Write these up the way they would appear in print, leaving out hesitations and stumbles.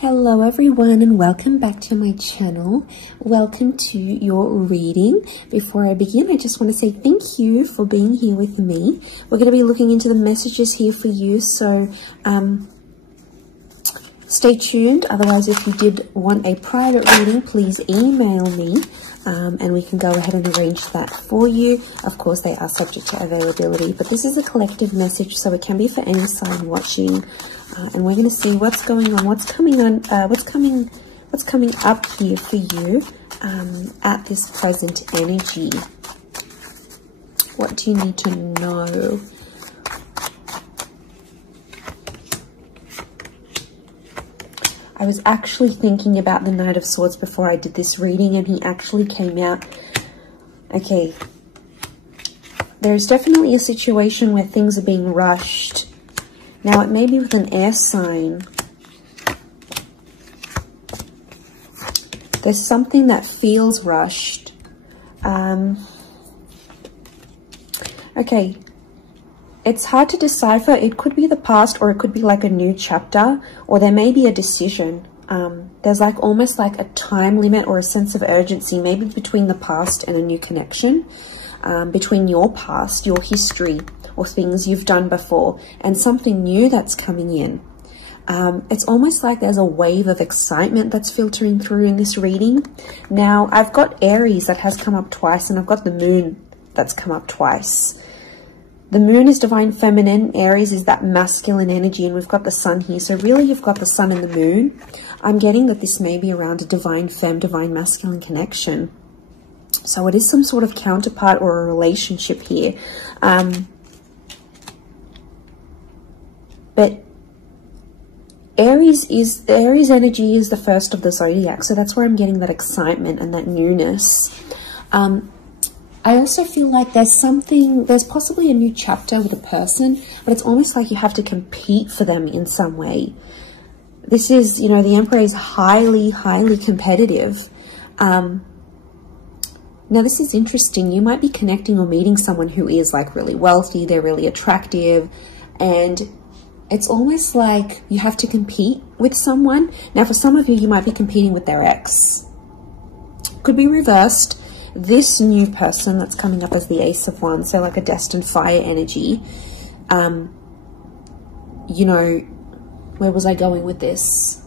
Hello everyone and welcome back to my channel. Welcome to your reading. Before I begin, I just want to say thank you for being here with me. We're going to be looking into the messages here for you, so stay tuned. Otherwise, if you did want a private reading, please email me and we can go ahead and arrange that for you. Of course, they are subject to availability, but this is a collective message, so it can be for any sign watching. And we're going to see what's going on, what's coming up here for you at this present energy. What do you need to know? I was actually thinking about the Knight of Swords before I did this reading, and he actually came out. Okay, there's definitely a situation where things are being rushed. Now, it may be with an air sign. There's something that feels rushed. Okay, it's hard to decipher. It could be the past, or it could be like a new chapter, or there may be a decision. There's like almost like a time limit or a sense of urgency, maybe between the past and a new connection, between your past, your history, or things you've done before, and something new that's coming in. It's almost like there's a wave of excitement that's filtering through in this reading. Now, I've got Aries that has come up twice, and I've got the Moon that's come up twice. The Moon is divine feminine, Aries is that masculine energy, and we've got the Sun here. So really, you've got the Sun and the Moon. I'm getting that this may be around a divine femme, divine masculine connection. So it is some sort of counterpart or a relationship here. But Aries energy is the first of the zodiac, so that's where I'm getting that excitement and that newness. I also feel like there's possibly a new chapter with a person, but it's almost like you have to compete for them in some way. This is, you know, the Emperor is highly, highly competitive. Now, this is interesting. You might be connecting or meeting someone who is like really wealthy, they're really attractive, and it's almost like you have to compete with someone. Now, for some of you, you might be competing with their ex. Could be reversed. This new person that's coming up as the Ace of Wands, so like a destined fire energy. You know, where was I going with this?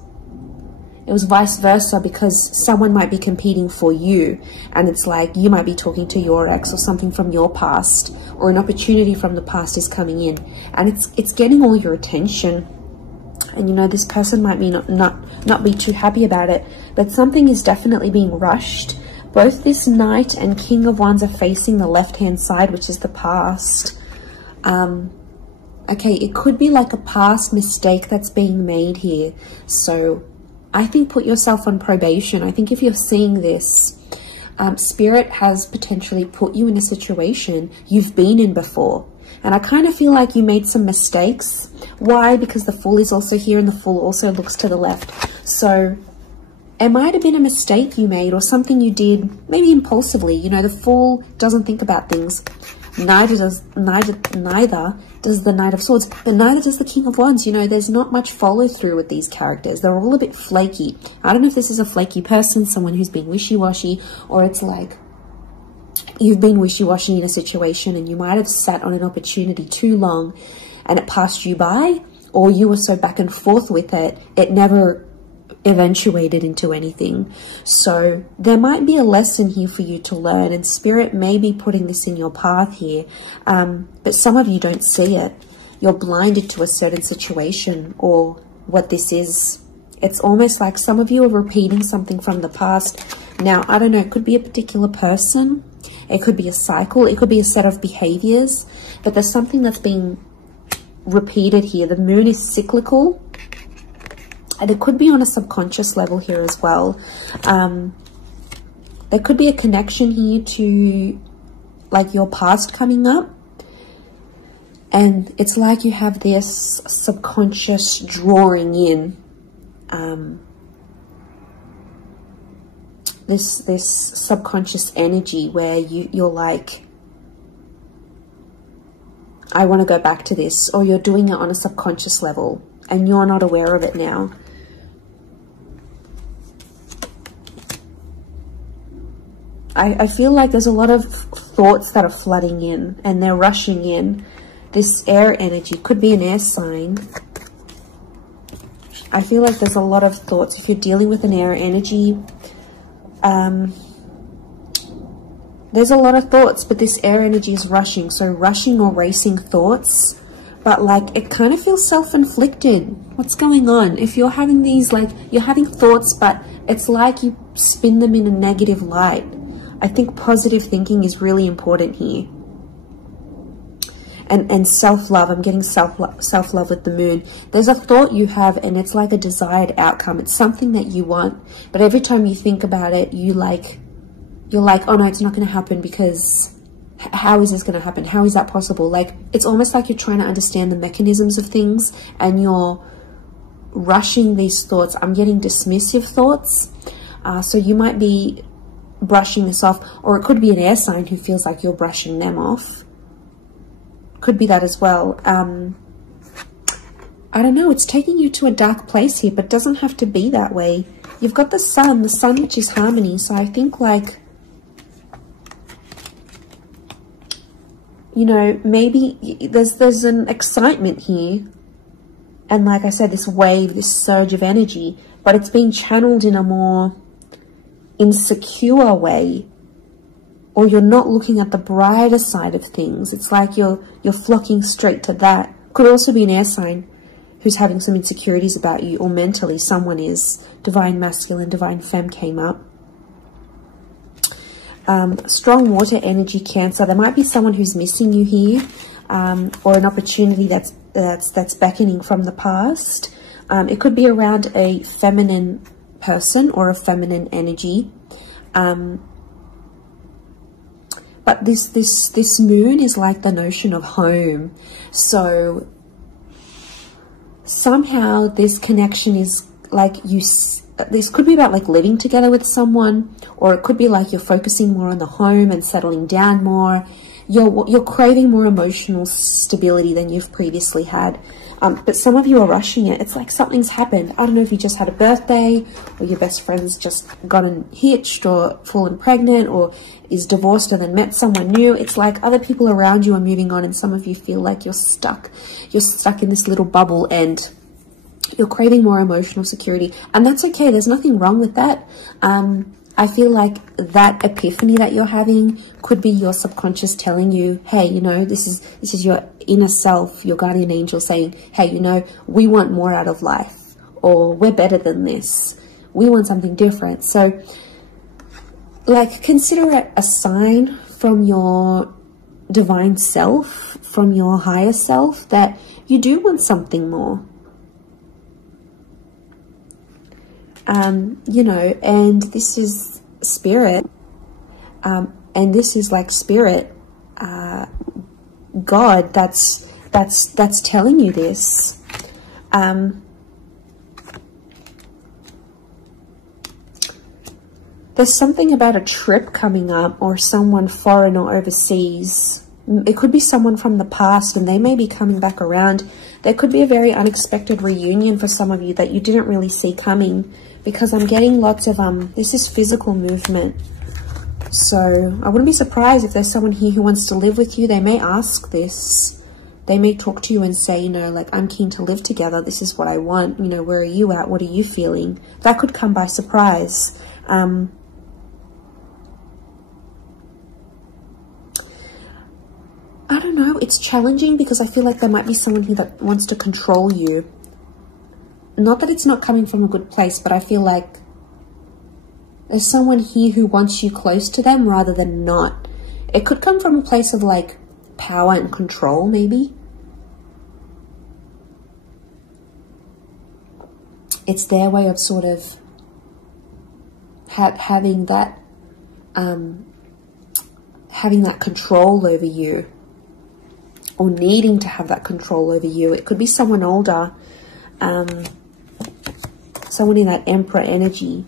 It was vice versa, because someone might be competing for you, and it's like you might be talking to your ex or something from your past, or an opportunity from the past is coming in, and it's getting all your attention. And you know, this person might be not be too happy about it, but something is definitely being rushed. Both this Knight and King of Wands are facing the left-hand side, which is the past. Okay, it could be like a past mistake that's being made here. So I think put yourself on probation. I think if you're seeing this, Spirit has potentially put you in a situation you've been in before. And I kind of feel like you made some mistakes. Why? Because the Fool is also here, and the Fool also looks to the left. So it might have been a mistake you made, or something you did, maybe impulsively. You know, the Fool doesn't think about things. Neither does the Knight of Swords, but neither does the King of Wands. You know, there's not much follow through with these characters. They're all a bit flaky. I don't know if this is a flaky person, someone who's being wishy-washy, or it's like you've been wishy-washy in a situation and you might have sat on an opportunity too long and it passed you by, or you were so back and forth with it, it never eventuated into anything. So there might be a lesson here for you to learn, and Spirit may be putting this in your path here, but some of you don't see it. You're blinded to a certain situation or what this is. It's almost like some of you are repeating something from the past. Now, I don't know, it could be a particular person, it could be a cycle, it could be a set of behaviors, but there's something that's being repeated here. The Moon is cyclical, and it could be on a subconscious level here as well. There could be a connection here to like your past coming up. And it's like you have this subconscious drawing in. This subconscious energy where you're like, I want to go back to this, or you're doing it on a subconscious level and you're not aware of it now. I feel like there's a lot of thoughts that are flooding in and they're rushing in. This air energy could be an air sign. I feel like there's a lot of thoughts. If you're dealing with an air energy, there's a lot of thoughts, but this air energy is rushing. So rushing or racing thoughts, but like it kind of feels self-inflicted. What's going on? If you're having these, like you're having thoughts, but it's like you spin them in a negative light. I think positive thinking is really important here. And self-love, I'm getting self-love with the moon. There's a thought you have and it's like a desired outcome. It's something that you want, but every time you think about it, you're like, oh no, it's not going to happen, because how is this going to happen? How is that possible? Like, it's almost like you're trying to understand the mechanisms of things and you're rushing these thoughts. I'm getting dismissive thoughts. So you might be brushing this off, or it could be an air sign who feels like you're brushing them off. Could be that as well. I don't know, it's taking you to a dark place here, but it doesn't have to be that way. You've got the sun which is harmony. So I think, like, you know, maybe there's an excitement here. And like I said, this wave, this surge of energy, but it's being channeled in a more insecure way. Or you're not looking at the brighter side of things. It's like you're flocking straight to that. Could also be an air sign who's having some insecurities about you, or mentally someone is. Divine masculine, divine femme came up. Strong water energy, Cancer. There might be someone who's missing you here, or an opportunity that's beckoning from the past. It could be around a feminine person or a feminine energy. But this moon is like the notion of home. So somehow this connection is like this could be about like living together with someone, or it could be like you're focusing more on the home and settling down more. You're craving more emotional stability than you've previously had. But some of you are rushing it. It's like something's happened. I don't know if you just had a birthday, or your best friend's just gotten hitched or fallen pregnant, or is divorced and then met someone new. It's like other people around you are moving on, and some of you feel like you're stuck. You're stuck in this little bubble and you're craving more emotional security. And that's okay. There's nothing wrong with that. I feel like that epiphany that you're having could be your subconscious telling you, hey, you know, this is your inner self, your guardian angel saying, hey, you know, we want more out of life, or we're better than this. We want something different. So, like, consider it a sign from your divine self, from your higher self, that you do want something more. You know, and this is spirit, and this is like spirit, God, that's telling you this. There's something about a trip coming up, or someone foreign or overseas. It could be someone from the past and they may be coming back around. There could be a very unexpected reunion for some of you that you didn't really see coming, because I'm getting lots of, this is physical movement. So I wouldn't be surprised if there's someone here who wants to live with you. They may ask this. They may talk to you and say, you know, like, I'm keen to live together. This is what I want. You know, where are you at? What are you feeling? That could come by surprise. I don't know. It's challenging because I feel like there might be someone here that wants to control you. Not that it's not coming from a good place, but I feel like there's someone here who wants you close to them rather than not. It could come from a place of like power and control, maybe. It's their way of sort of having that control over you, or needing to have that control over you. It could be someone older, someone in that Emperor energy.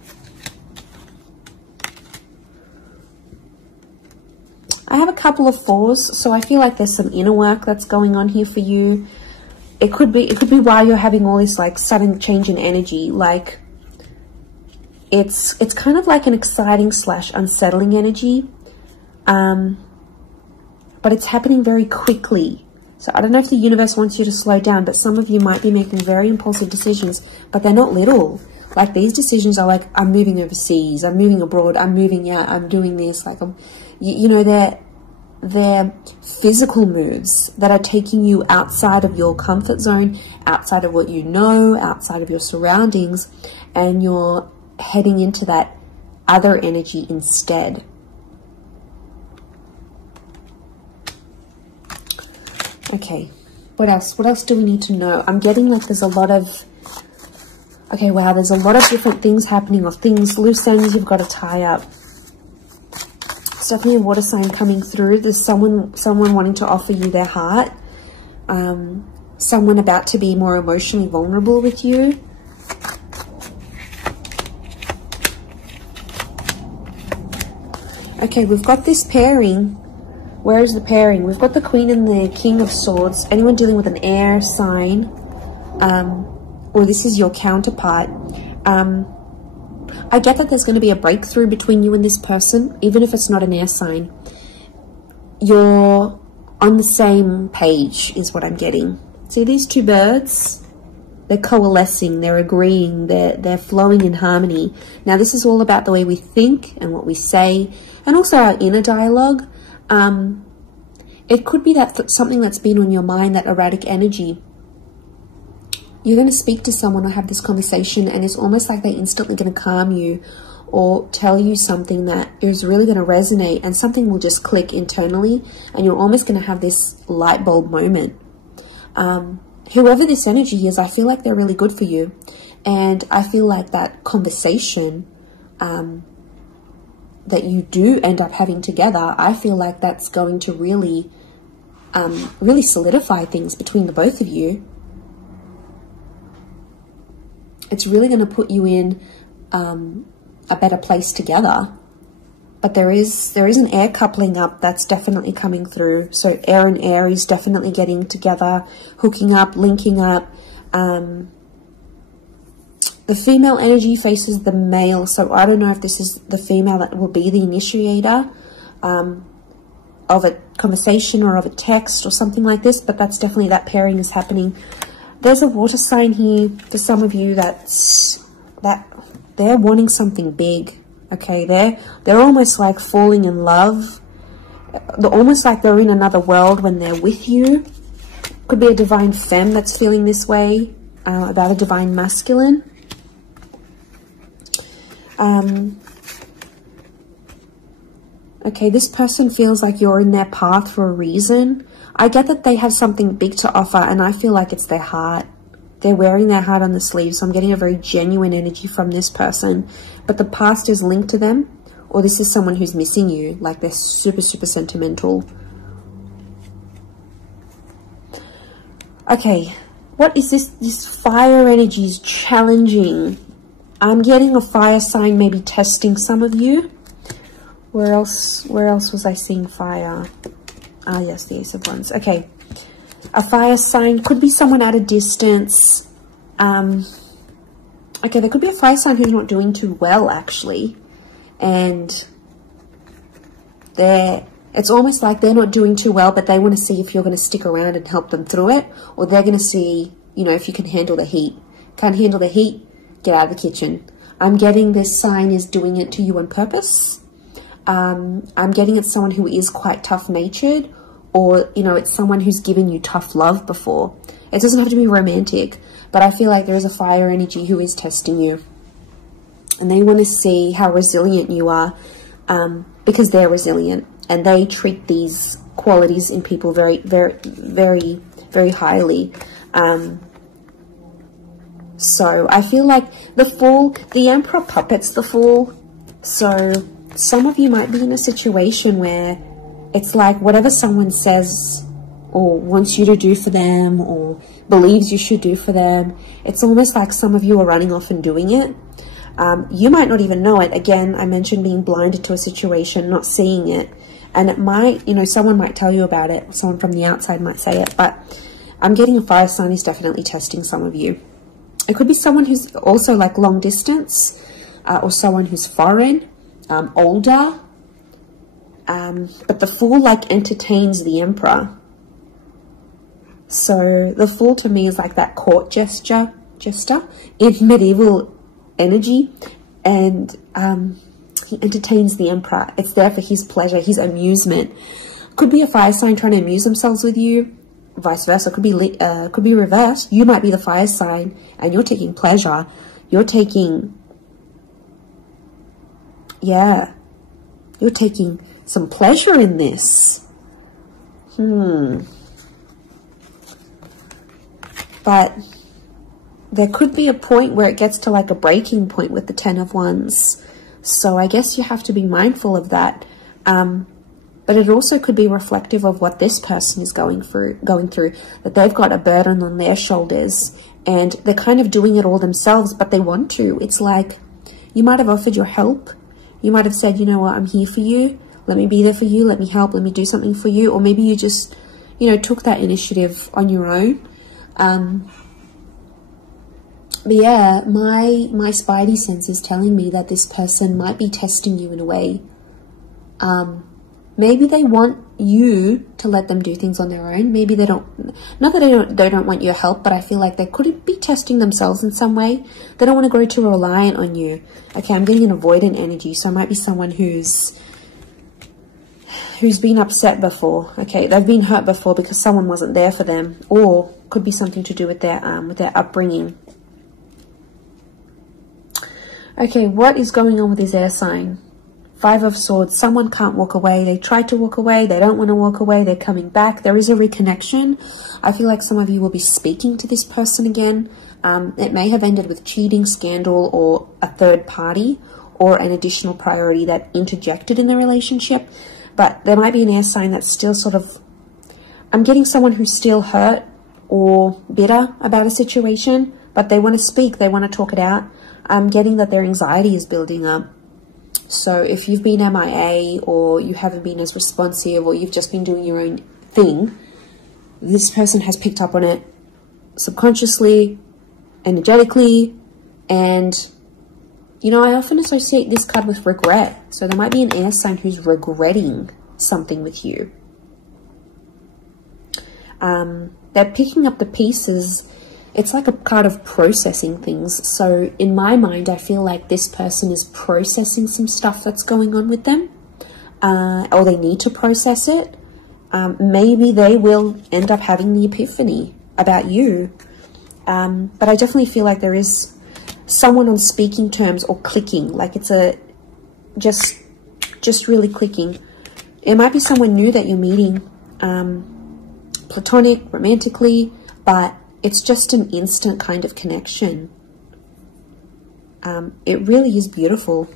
I have a couple of fours, so I feel like there's some inner work that's going on here for you. It could be why you're having all this like sudden change in energy. Like, It's kind of like an exciting / unsettling energy, but it's happening very quickly. So I don't know if the universe wants you to slow down, but some of you might be making very impulsive decisions, but they're not little. Like, these decisions are like, I'm moving overseas, I'm moving abroad, I'm moving out, I'm doing this. Like, you know, they're physical moves that are taking you outside of your comfort zone, outside of what you know, outside of your surroundings, and you're heading into that other energy instead. Okay, what else? What else do we need to know? I'm getting like there's a lot of... Okay, wow, there's a lot of different things happening, or things, loose ends you've got to tie up. It's definitely a water sign coming through. There's someone wanting to offer you their heart. Someone about to be more emotionally vulnerable with you. Okay, we've got this pairing. Where is the pairing? We've got the Queen and the King of Swords. Anyone dealing with an air sign, or this is your counterpart. I get that there's going to be a breakthrough between you and this person, even if it's not an air sign. You're on the same page, is what I'm getting. See these two birds? They're coalescing, they're agreeing, they're flowing in harmony. Now, this is all about the way we think and what we say, and also our inner dialogue. It could be that something that's been on your mind, that erratic energy. You're going to speak to someone or have this conversation, and it's almost like they're instantly going to calm you or tell you something that is really going to resonate, and something will just click internally, and you're almost going to have this light bulb moment. Whoever this energy is, I feel like they're really good for you. And I feel like that conversation that you do end up having together, I feel like that's going to really, really solidify things between the both of you. It's really going to put you in a better place together. But there is an air coupling up that's definitely coming through. So air and Aries definitely getting together, hooking up, linking up. The female energy faces the male, so I don't know if this is the female that will be the initiator of a conversation or of a text or something like this, but that's definitely, that pairing is happening. There's a water sign here for some of you that they're wanting something big. Okay, they're almost like falling in love. They're almost like they're in another world when they're with you. Could be a divine femme that's feeling this way about a divine masculine. Okay, this person feels like you're in their path for a reason. I get that they have something big to offer, and I feel like it's their heart. They're wearing their heart on the sleeve, so I'm getting a very genuine energy from this person. But the past is linked to them, or this is someone who's missing you, like they're super, super sentimental. Okay, what is this? This fire energy is challenging. I'm getting a fire sign maybe testing some of you. Where else was I seeing fire? Ah, yes, the Ace of Wands. Okay. A fire sign could be someone at a distance. Okay, there could be a fire sign who's not doing too well, actually. And it's almost like they're not doing too well, but they want to see if you're going to stick around and help them through it. Or they're going to see, you know, if you can handle the heat. Can't handle the heat? Get out of the kitchen. I'm getting this sign is doing it to you on purpose. I'm getting it's someone who is quite tough-natured, or, you know, it's someone who's given you tough love before. It doesn't have to be romantic, but I feel like there is a fire energy who is testing you. And they want to see how resilient you are, because they're resilient. And they treat these qualities in people very, very, very, very highly. So I feel like the Fool, the Emperor puppets the Fool. So some of you might be in a situation where it's like whatever someone says or wants you to do for them or believes you should do for them, it's almost like some of you are running off and doing it. You might not even know it. Again, I mentioned being blinded to a situation, not seeing it. And it might, you know, someone might tell you about it. Someone from the outside might say it. But I'm getting a fire sign is definitely testing some of you. It could be someone who's also like long distance. or someone who's foreign, older. But the Fool like entertains the Emperor. So the Fool to me is like that court jester in medieval energy, and he entertains the Emperor. It's there for his pleasure, his amusement. Could be a fire sign trying to amuse themselves with you, vice versa. Could be reversed. You might be the fire sign and you're taking pleasure. You're taking, yeah, you're taking some pleasure in this. But there could be a point where it gets to like a breaking point with the Ten of Wands. So I guess you have to be mindful of that. But it also could be reflective of what this person is going through, that they've got a burden on their shoulders and they're kind of doing it all themselves, but they want to. It's like you might have offered your help. You might have said, you know what, I'm here for you. Let me be there for you. Let me help. Let me do something for you. Or maybe you just, you know, took that initiative on your own. But yeah, my spidey sense is telling me that this person might be testing you in a way. Maybe they want you to let them do things on their own. Maybe they don't, not that they don't want your help, but I feel like they could be testing themselves in some way. They don't want to grow too reliant on you. Okay, I'm getting an avoidant energy, so it might be someone who's been upset before. Okay, they've been hurt before because someone wasn't there for them, or could be something to do with their upbringing. Okay, what is going on with this air sign? Five of Swords. Someone can't walk away. They tried to walk away. They don't want to walk away. They're coming back. There is a reconnection. I feel like some of you will be speaking to this person again. It may have ended with cheating, scandal, or a third party, or an additional priority that interjected in the relationship. But there might be an air sign that's still sort of... I'm getting someone who's still hurt or bitter about a situation, but they want to speak. They want to talk it out. I'm getting that their anxiety is building up. So if you've been MIA, or you haven't been as responsive, or you've just been doing your own thing, this person has picked up on it subconsciously, energetically, and, you know, I often associate this card with regret. So there might be an air sign who's regretting something with you. They're picking up the pieces. It's like a card of processing things. So in my mind, I feel like this person is processing some stuff that's going on with them, or they need to process it. Maybe they will end up having the epiphany about you. But I definitely feel like there is someone on speaking terms or clicking, like it's a just really clicking. It might be someone new that you're meeting, platonic, romantically, but it's just an instant kind of connection. It really is beautiful.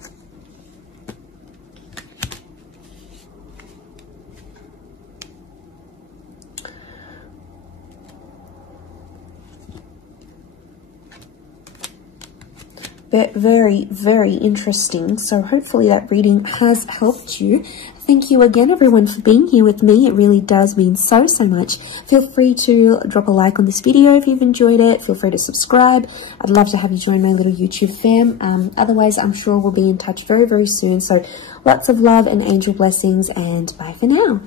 But very, very interesting. So hopefully that reading has helped you. Thank you again, everyone, for being here with me. It really does mean so, so much. Feel free to drop a like on this video if you've enjoyed it. Feel free to subscribe. I'd love to have you join my little YouTube fam. Otherwise, I'm sure we'll be in touch very, very soon. So lots of love and angel blessings, and bye for now.